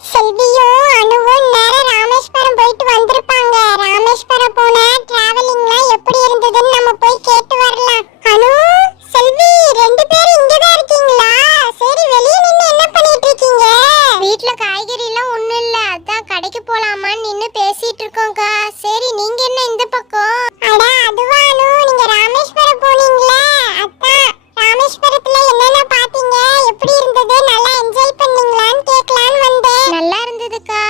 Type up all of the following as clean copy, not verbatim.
செல்வியும் அனுவும் நேரம் ராமேஸ்வரம் போயிட்டு வந்திருப்பாங்க. ராமேஸ்வரம் போன டிராவலிங்லாம் எப்படி இருந்ததுன்னு நம்ம போய் கேட்டு வரலாம். அனு, செல்வி ரெண்டு பேரும் இங்க தான் இருக்கீங்களா? சரி, வெளிய நின்னு என்ன பண்ணிட்டு இருக்கீங்க? வீட்ல காய்கறி எல்லாம் ஒண்ணும் இல்ல, அதான் கடைக்கு போலாமான்னு நின்னு பேசிட்டு இருக்கோம்க்கா. சரி, நீங்க என்ன இந்த பக்கம்? அட அதுவா அனு, நீங்க ராமேஸ்வரம் போனீங்களே, அதான் ராமேஸ்வரத்துல என்னென்ன பாத்தீங்க, எப்படி இருந்தது, நல்லா என்ஜாய் பண்ணீங்களான்னு கேட்கலான்னு வந்தேன். நல்லா இருந்ததுக்கா.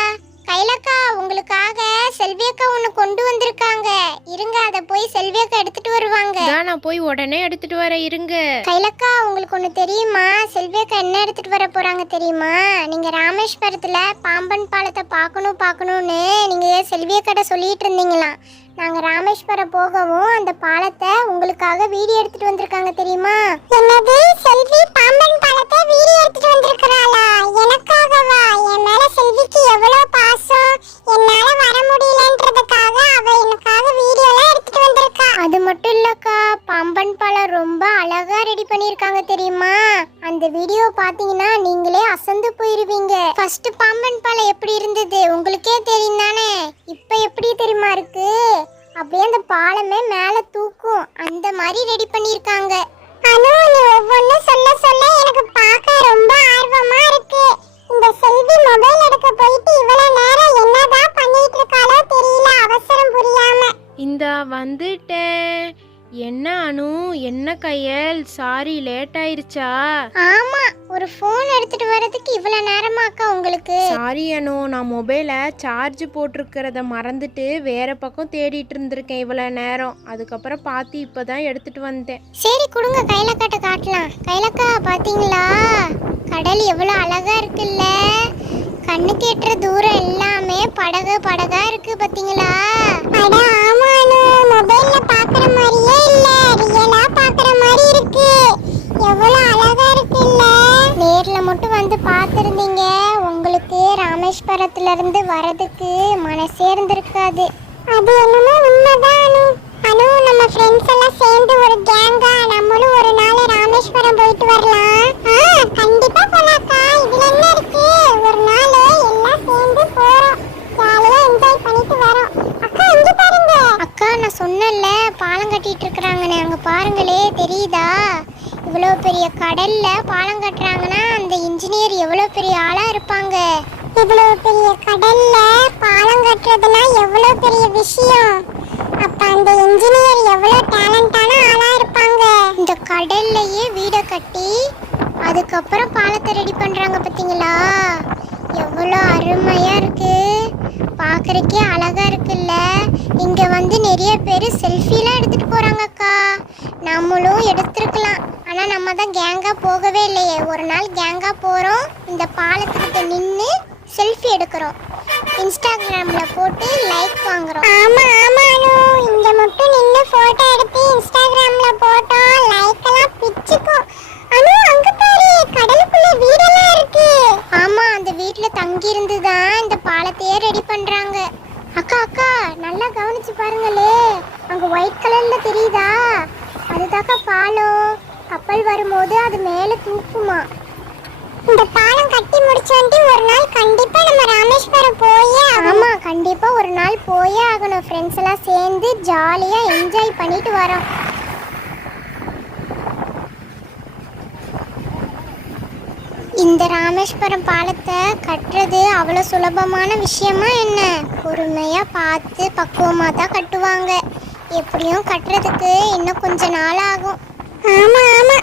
கைலக்கா, உங்களுக்காக செல்வி அக்கா ஒண்ணு கொண்டு வந்திருக்காங்க. இருங்க, அத போய் செல்வி அக்கா எடுத்துட்டு வருவாங்க. நான் போய் உடனே எடுத்துட்டு வர இருங்க. கைலக்கா, உங்களுக்கு ஒண்ணு தெரியுமா? செல்வி அக்கா என்ன எடுத்துட்டு வர போறாங்க தெரியுமா? நீங்க ராமேஸ்வரத்துல பாம்பன் பாலத்தை பார்க்கணும்னு நீங்க செல்வி அக்காட்ட சொல்லிட்டு இருந்தீங்களாம். நாங்க ராமேஸ்வரம் போகவும் அந்த பாலத்தை உங்களுக்காக வீடியோ எடுத்துட்டு வந்திருக்காங்க தெரியுமா? என்னது, செல்வி பாம்பன் பாலத்தை வீடியோ எடுத்துட்டு வந்திருக்கறாளா? எனக்காகவா? என் மேல செல்விக்கு எவ்வளவு பாசம், என்னால வர முடியலன்றதுக்காக அவ எனக்காக வீடியோலாம் எடுத்துட்டு வந்திருக்கா. அது மட்டும் இல்லக்கா, பாம்பன் பாலம் ரொம்ப அழகா ரெடி பண்ணிருக்காங்க தெரியுமா? அந்த வீடியோ பாத்தீங்கன்னா நீங்களே அசந்து போயிருவீங்க. ஃபர்ஸ்ட் பாம்பன் பாலம் எப்படி இருந்தது உங்களுக்கே தெரியும் தானே? இப்ப எப்படி தெரியுமா இருக்கு? அப்படியே அந்த பாலமே மேல தூக்கும், அந்த மாதிரி ரெடி பண்ணிருக்காங்க. அனு, நீ ஒவ்வொன்னு சொல்ல சொல்ல எனக்கு பார்க்க ரொம்ப ஆர்வமா இருக்கு. இந்த செல்வி மொபைல் எடுக்க போயிட்டு இவ்வளவு நேரம் என்னதான் பண்ணிட்டு இருக்காளோ தெரியல, அவசரம் புரியாம. இந்த வந்துட்டேன். என்ன அனு, என்ன கையல், சாரி லேட் ஆயிருச்சா? ஆமா, ஒரு போன் எடுத்துட்டு வரதுக்கு இவ்வளவு நேரமாக்கா உங்களுக்கு? சாரி அனு, நான் மொபைலை சார்ஜ் போட்டிருக்கிறத மறந்துட்டு வேற பக்கம் தேடிட்டு இருந்திருக்கேன் இவ்வளவு நேரம். அதுக்கப்புறம் பார்த்து இப்பதான் எடுத்துட்டு வந்தேன். சரி கொடுங்க, கைலக்காட்ட காட்டலாம். கைலக்கா, பாத்தீங்களா கடல் எவ்வளவு அழகா இருக்குல்ல? கண்ணு கேட்டுற தூரம் எல்லாமே படகா இருக்கு, பாத்தீங்களா? அட ஆமா அனு, மொபைல்ல பாக்குற மாதிரியே இல்ல, ரியலா பாக்குற மாதிரி இருக்கு. எவ்வளவு அழகா இருக்குல்ல? நேர்ல மட்டும் வந்து பார்த்திருந்தீங்க, உங்களுக்கு ராமேஸ்வரத்துல இருந்து வரதுக்கு மனசே இருந்திருக்காது. அது என்னமோ உண்மைதான் அனு. அனு, நம்ம ஃப்ரெண்ட்ஸ் எல்லாம் சேர்ந்து ஒரு கேங்கா நம்மளும் ஒரு நாள் ராமேஸ்வரம் போயிட்டு வரலாம். கண்டிப்பா போலாக்கா, இதுல என்ன இருக்கு? ஒரு நாள் எல்லாம் சேர்ந்து போறோம், ஜாலியா என்ஜாய் பண்ணிட்டு வரோம். அக்கா இங்க பாருங்க. அக்கா, நான் சொன்னேன்ல பாலம் கட்டிட்டு இருக்கிறாங்கன்னு, அங்க பாருங்களே, தெரியுதா? இவ்வளவு பெரிய கடல்ல பாலம் கட்டுறாங்கன்னா அந்த இன்ஜினியர் எவ்வளவு பெரிய ஆளா இருப்பாங்க. இவ்வளவு பெரிய கடல்ல பாலம் கட்டுறதுனா எவ்வளவு பெரிய விஷயம். அப்ப அந்த இன்ஜினியர் எவ்வளவு டேலண்டான ஆளா இருப்பாங்க. இந்த கடல்லையே வீட கட்டி அதுக்கப்புறம் பாலத்தை ரெடி பண்றாங்க, பாத்தீங்களா? எவ்வளோ அருமையா இருக்கு, பார்க்கறக்கே அழகா இருக்குல்ல? இங்க வந்து நிறைய பேர் செல்ஃபிலாம் எடுத்துட்டு போறாங்கக்கா. நம்மளும் எடுத்துருக்கலாம், ஆனா நம்ம தான் கேங்கா போகவே இல்லையே. ஒரு நாள் கேங்கா போறோம், இந்த பாலத்துக்கிட்ட நின்று செல்ஃபி எடுக்கிறோம், இன்ஸ்டாகிராம்ல போட்டு லைக் வாங்குறோம். ஆமா ஆமா அனு, இங்க மட்டும் நின்னு போட்டோ எடுத்து இன்ஸ்டாகிராம்ல போட்டோம், லைக் எல்லாம் பிச்சுக்கும். அனு, அங்க பாரு, கடலுக்குள்ள வீடெல்லாம் இருக்கு. ஆமா, அந்த வீட்ல தங்கி இருந்துதான் இந்த பாலத்தையே ரெடி பண்றாங்க. அக்கா அக்கா, நல்லா கவனிச்சு பாருங்களே, அங்க ஒயிட் கலர்ல தெரியுதா? அதுதாக்கா பாலம். கப்பல் வரும்போது அது மேல தூக்குமா. இந்த பாலம் கட்டி முடிச்சோன்ட்டு ஒரு நாள் கண்டிப்பா நம்ம ராமேஸ்வரம் போயே ஆகணும். ஆமா, கண்டிப்பா ஒரு நாள் போயே ஆகணும். ஃப்ரெண்ட்ஸ் எல்லாம் சேர்ந்து ஜாலியா என்ஜாய் பண்ணிட்டு வரோம். இந்த ராமேஸ்வரம் பாலத்தை கட்டுறது அவ்வளோ சுலபமான விஷயமா என்ன? பொறுமையா பார்த்து பக்குவமா தான் கட்டுவாங்க. எப்படியும் கட்டுறதுக்கு இன்னும் கொஞ்ச நாள் ஆகும். ஆமா ஆமா,